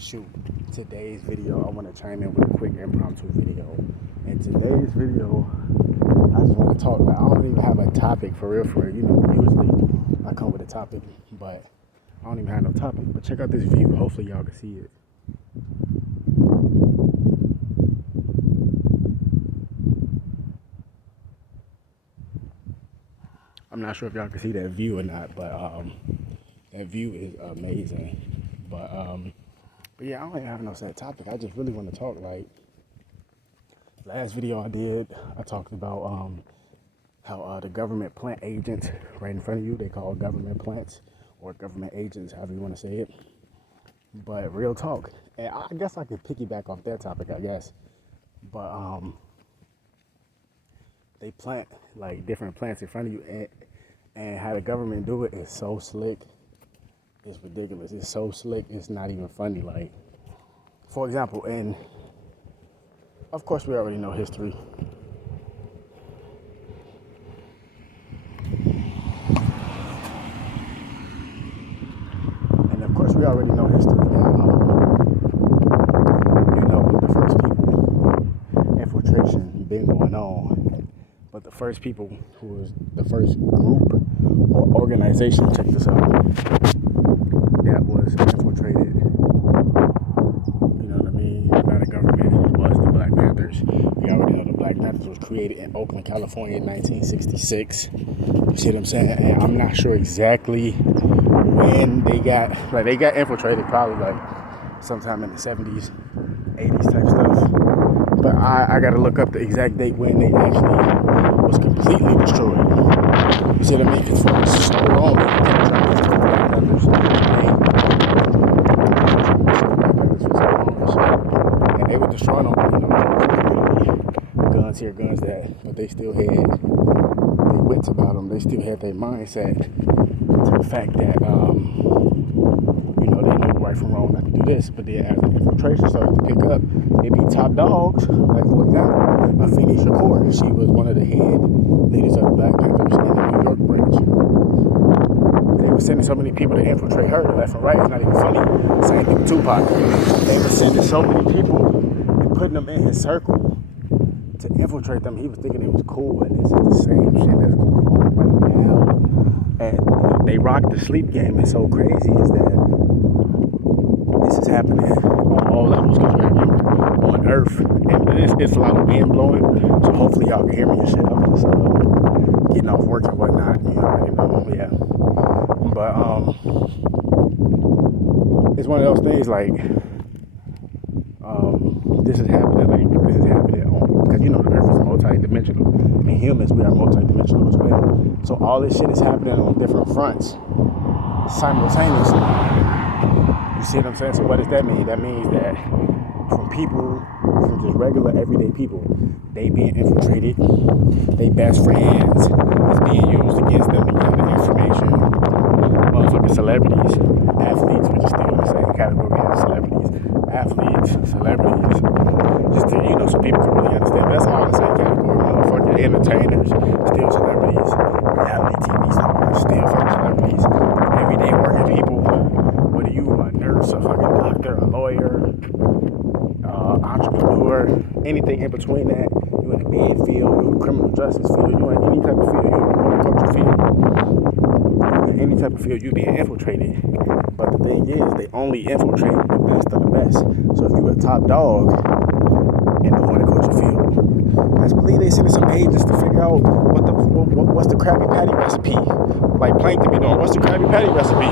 shoot, today's video, I want to chime in with a quick impromptu video. In today's video, I just want to talk. I don't even have a topic for real. You know, usually I come with a topic, but I don't even have no topic. But check out this view. Hopefully y'all can see it. I'm not sure if y'all can see that view or not, but that view is amazing. But yeah, I don't even have no set topic. I just really want to talk. Like, last video I did, I talked about how the government plant agents right in front of you, they call government plants or government agents, however you want to say it. But real talk, and I guess I could piggyback off that topic, I guess. But they plant like different plants in front of you, and how the government do it is so slick. It's ridiculous. It's so slick. It's not even funny. Like, for example, and of course we already know history. And of course we already know history that the first people, infiltration been going on. But the first people who was the first group or organization, check this out, that was infiltrated, you know what I mean, by the government was the Black Panthers. We already know the Black Panthers was created in Oakland, California in 1966. You see what I'm saying? And I'm not sure exactly when they got infiltrated, probably like sometime in the 70s, 80s type stuff. But I got to look up the exact date when they actually was completely destroyed. You see what I mean? Because for so long, they kept trying to destroy the Black Panthers. And they were destroying them, guns here, guns there. But they still had their wits about them. They still had their mindset to the fact that, they knew right from wrong not to do this. But then as the infiltration started to pick up, they be top dogs. Like, for example, Afeni Shakur. She was one of the head leaders of the Black Panthers in the New York branch. They were sending so many people to infiltrate her left and right. It's not even funny. Same thing with Tupac. They were sending so many people and putting them in his circle to infiltrate them. He was thinking it was cool, and this is the same shit that's going on right now. And they rock the sleep game. It's so crazy is that this is happening on all levels, because you remember on Earth, and it's a lot of wind blowing, so hopefully y'all can hear me and shit. I'm just getting off work and whatnot, you know, yeah. But it's one of those things like this is happening because the Earth is multi-dimensional, and humans, we are multi-dimensional as well. So all this shit is happening on different fronts simultaneously. You see what I'm saying? So what does that mean? That means that from just regular everyday people, they being infiltrated, they best friends is being used against them to get the information. Motherfucking celebrities, athletes, which is still in the same category as celebrities, athletes, celebrities, just to, so people can really understand. That's all the same category. Motherfucking entertainers, still celebrities, reality TV stars, still fucking celebrities, everyday working people. Whether you a nurse, a fucking doctor, a lawyer, entrepreneur, anything in between that, you in the med field, you in the criminal justice field, you in any type of field, you in the horticulture field, you in any type of field, you being infiltrated. But the thing is, they only infiltrate the best of the best. So if you a top dog in the horticulture field, let's believe they sending some agents to figure out what's the Krabby Patty recipe. Like Plankton be doing, what's the Krabby Patty recipe?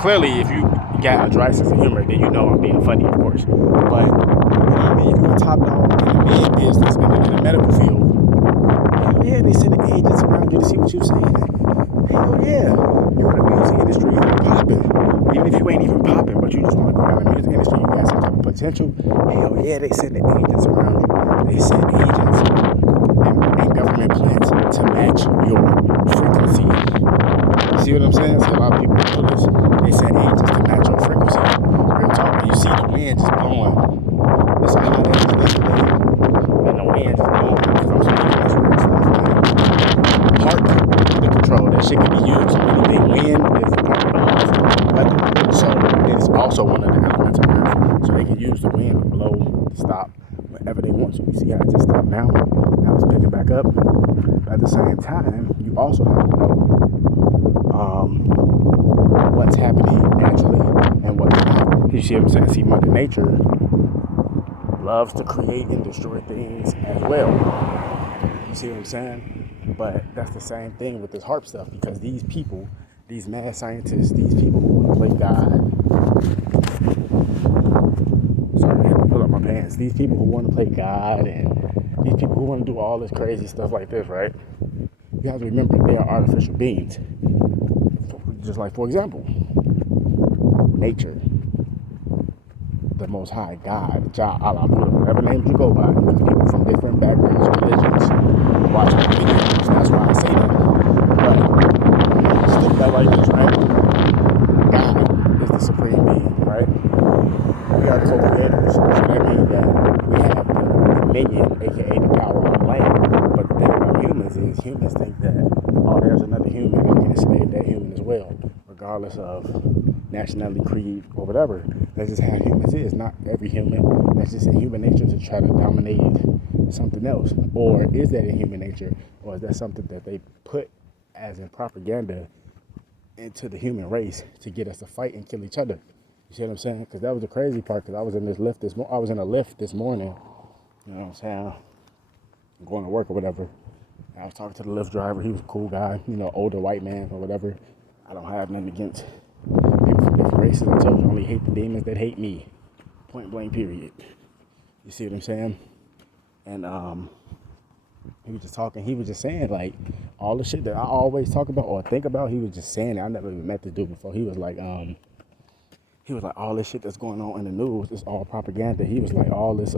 Clearly, if you got a dry sense of humor, then you know I'm being funny, of course. But, you know what I mean? If you're a top dog in the med business, in the medical field, hell yeah, they send agents around you to see what you're saying. Hell yeah. You're in the music industry, you're popping. Even if you ain't even popping, but you just want to go down the music industry, you got some type of potential. Hell yeah, they send agents around you. They send agents and government plans to match your frequency. You see what I'm saying? So a lot of people do this. They send agents to match your frequency. Real talk. And you see the wind just blowing. It's a hot ass day today. And the wind just blowing. Because I'm speaking this weird stuff, man. Heart the control. That shit can be used. Anything wind is part of weather. So it is also one of the elements of they can use the wind to blow to stop whenever they want. So you see how it just stopped now? Now it's picking back up. But at the same time, you also have to know what's happening naturally and what's not. You see what I'm saying? See, Mother Nature loves to create and destroy things as well. You see what I'm saying? But that's the same thing with this HARP stuff, because these people, these mad scientists, these people who want to play God, sorry, I had to pull up my pants. These people who want to play God and these people who want to do all this crazy stuff like this, right? You have to remember they are artificial beings. Just like, for example, nature, the Most High, God, Jah, Allah, Buddha, whatever names you go by, because people from different backgrounds and religions watch my videos. That's why I say that. But stick that like this, right? God is the supreme being, right? We are co-creators, so that means that we have the dominion, aka the power on land. But the thing about humans is humans think that, oh, there's another human, I can enslave that human as well, regardless of nationality, creed, or whatever. That's just how humans is. Not every human. That's just in human nature to try to dominate something else. Or is that in human nature? Or is that something that they put as in propaganda into the human race to get us to fight and kill each other? You see what I'm saying? Because that was the crazy part. Because I was in this lift I was in a lift this morning. You know what I'm saying? Going to work or whatever. I was talking to the Lyft driver. He was a cool guy, you know, older white man or whatever. I don't have nothing against people from different races. I told you, I only hate the demons that hate me. Point blank, period. You see what I'm saying? And he was just talking. He was just saying, like, all the shit that I always talk about or think about. He was just saying it. I never even met this dude before. He was like, all this shit that's going on in the news is all propaganda. He was like, all this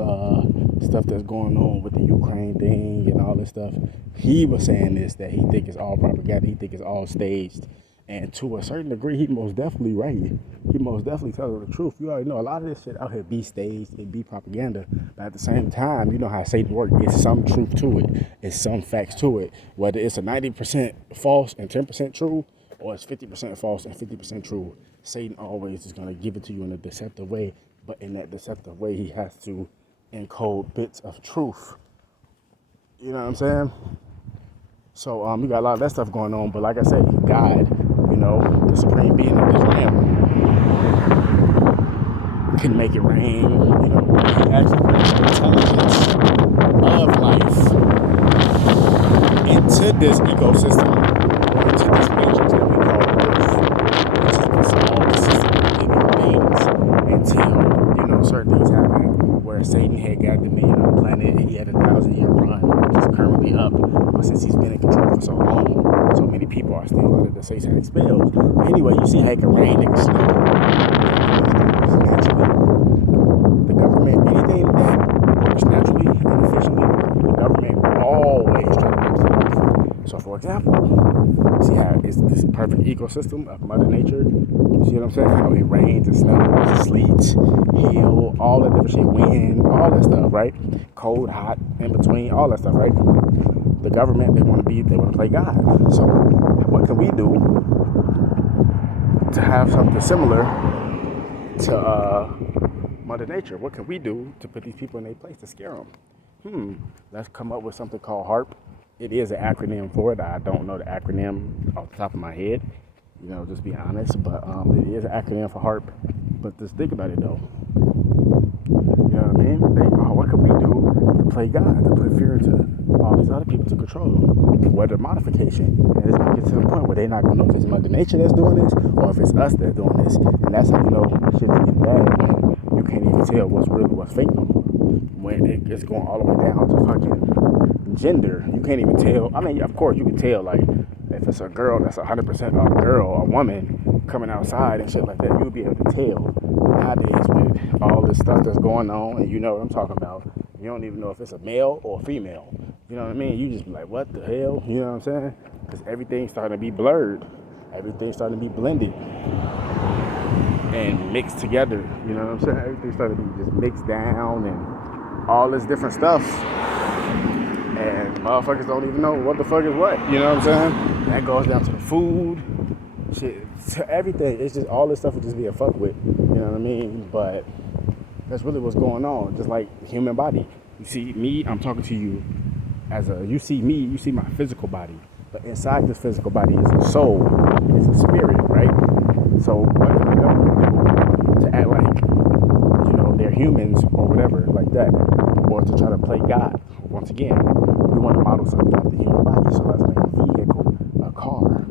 stuff that's going on with the Ukraine thing and all this stuff. He was saying this, that he think it's all propaganda. He think it's all staged. And to a certain degree, he most definitely right. He most definitely tells the truth. You already know a lot of this shit out here be staged, it be propaganda. But at the same time, you know how Satan works. It's some truth to it. It's some facts to it. Whether it's a 90% false and 10% true, or it's 50% false and 50% true, Satan always is going to give it to you in a deceptive way. But in that deceptive way, he has to encode bits of truth. You know what I'm saying? So you got a lot of that stuff going on. But like I said, God, you know, the supreme being of this realm, can make it rain. You know, he actually brings the intelligence of life into this ecosystem, or into this matrix that we call Earth, which is what's all the system of living things until, you know, certain things happen. Where Satan had got dominion on the planet and he had a 1,000-year run, which is currently up. But since he's been in control for so long, so many people are still under the satanic spells. But anyway, you see how it can rain, it can snow. Naturally, the government, anything that works naturally and efficiently, the government always try to make it off. So for example, see how it's this perfect ecosystem of Mother Nature. You see what I'm saying? How it rains and snows and sleets, hail, all that different shit, wind, all that stuff, right? Cold, hot, in between, all that stuff, right? The government, they want to play God. So what can we do to have something similar to Mother Nature? What can we do to put these people in their place to scare them? Let's come up with something called HARP. It is an acronym for it. I don't know the acronym off the top of my head, you know, just be honest. But it is an acronym for HARP. But just think about it, though. You know what I mean? What can we do to play God, to put fear into all these other people, to control them? Weather modification. And it's going to get to the point where they're not going to know if it's Mother Nature that's doing this or if it's us that's doing this. And that's how you know shit is getting bad, when you can't even tell what's real and what's fake no more. When it's going all the way down to fucking gender. You can't even tell. I mean, of course, you can tell, like, if it's a girl that's 100% a girl, a woman coming outside and shit like that, you'll be able to tell. But nowadays, with all this stuff that's going on, and you know what I'm talking about, you don't even know if it's a male or a female. You know what I mean? You just be like, what the hell? You know what I'm saying? Because everything's starting to be blurred. Everything's starting to be blended and mixed together. You know what I'm saying? Everything's starting to be just mixed down and all this different stuff. And motherfuckers don't even know what the fuck is what. You know what I'm saying? That goes down to the food, shit, to everything. It's just all this stuff is just being fucked with. You know what I mean? But That's really what's going on. Just like the human body. You see me, I'm talking to you you see me, you see my physical body. But inside this physical body is a soul, is a spirit, right? So what can the government do to act like, they're humans or whatever like that? Or to try to play God? Once again, we want to model something like the human body. So let's make a vehicle, a car,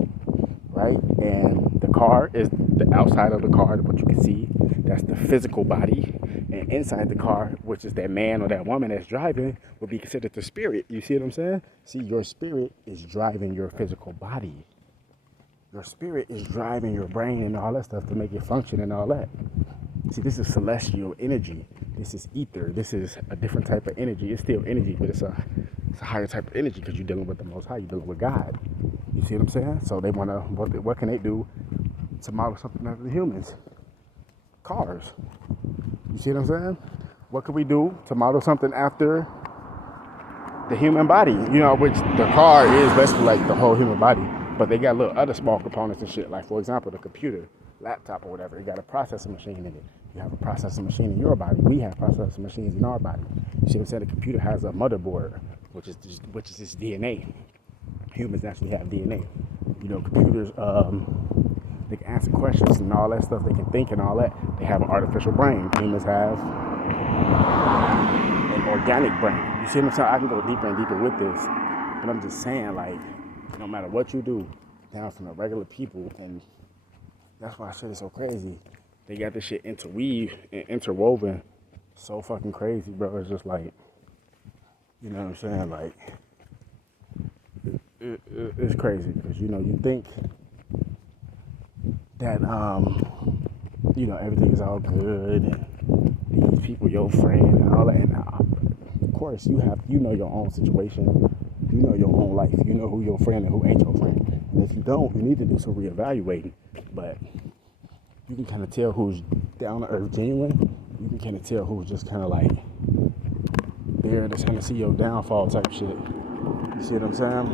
right? And the car is the outside of the car, what you can see. That's the physical body. And inside the car, which is that man or that woman that's driving, would be considered the spirit. You see what I'm saying? See, your spirit is driving your physical body. Your spirit is driving your brain and all that stuff to make it function and all that. See, this is celestial energy. This is ether. This is a different type of energy. It's still energy, but it's a higher type of energy because you're dealing with the Most High. You're dealing with God. You see what I'm saying? So they want to, what can they do to model something after the humans? Cars. You see what I'm saying? What could we do to model something after the human body? Which the car is basically like the whole human body, but they got little other small components and shit. Like, for example, the computer, laptop or whatever, it got a processing machine in it. You have a processing machine in your body. We have processing machines in our body. You see what I'm saying? The computer has a motherboard, which is its DNA. Humans actually have DNA. Computers, they can answer questions and all that stuff. They can think and all that. They have an artificial brain. Humans have an organic brain. You see what I'm saying? I can go deeper and deeper with this. But I'm just saying, like, no matter what you do, down from the regular people, and that's why shit is so crazy. They got this shit interwoven so fucking crazy, bro. It's just like, you know what I'm saying? Like, it's crazy because, you think that, everything is all good and these people your friend and all that. And of course, you know your own situation. You know your own life. You know who your friend and who ain't your friend. And if you don't, you need to do some reevaluating. But you can kind of tell who's down to earth, genuine. You can kind of tell who's just kind of like there to kind of see your downfall type shit. You see what I'm saying?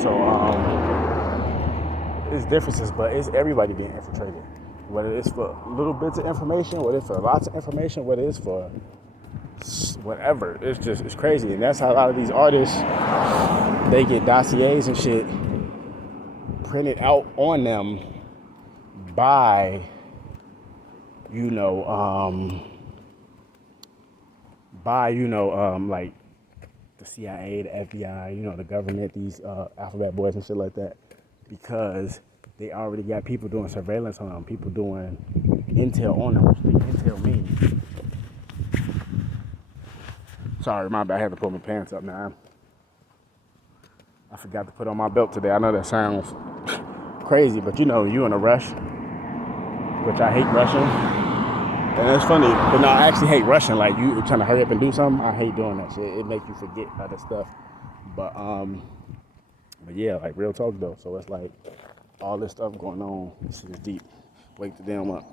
So, it's differences, but it's everybody being infiltrated. Whether it's for little bits of information, whether it's for lots of information, whether it's for whatever. It's crazy. And that's how a lot of these artists, they get dossiers and shit printed out on them by, like the CIA, the FBI, the government, these alphabet boys and shit like that, because they already got people doing surveillance on them, people doing intel on them, which they intel means. Sorry, my bad, I had to pull my pants up, man. I forgot to put on my belt today. I know that sounds crazy, but you in a rush, which I hate rushing. And it's funny, but no, I actually hate rushing. Like, you trying to hurry up and do something, I hate doing that shit. It makes you forget other stuff. But yeah, like real talk though. So it's like all this stuff going on. This shit is deep. Wake the damn up.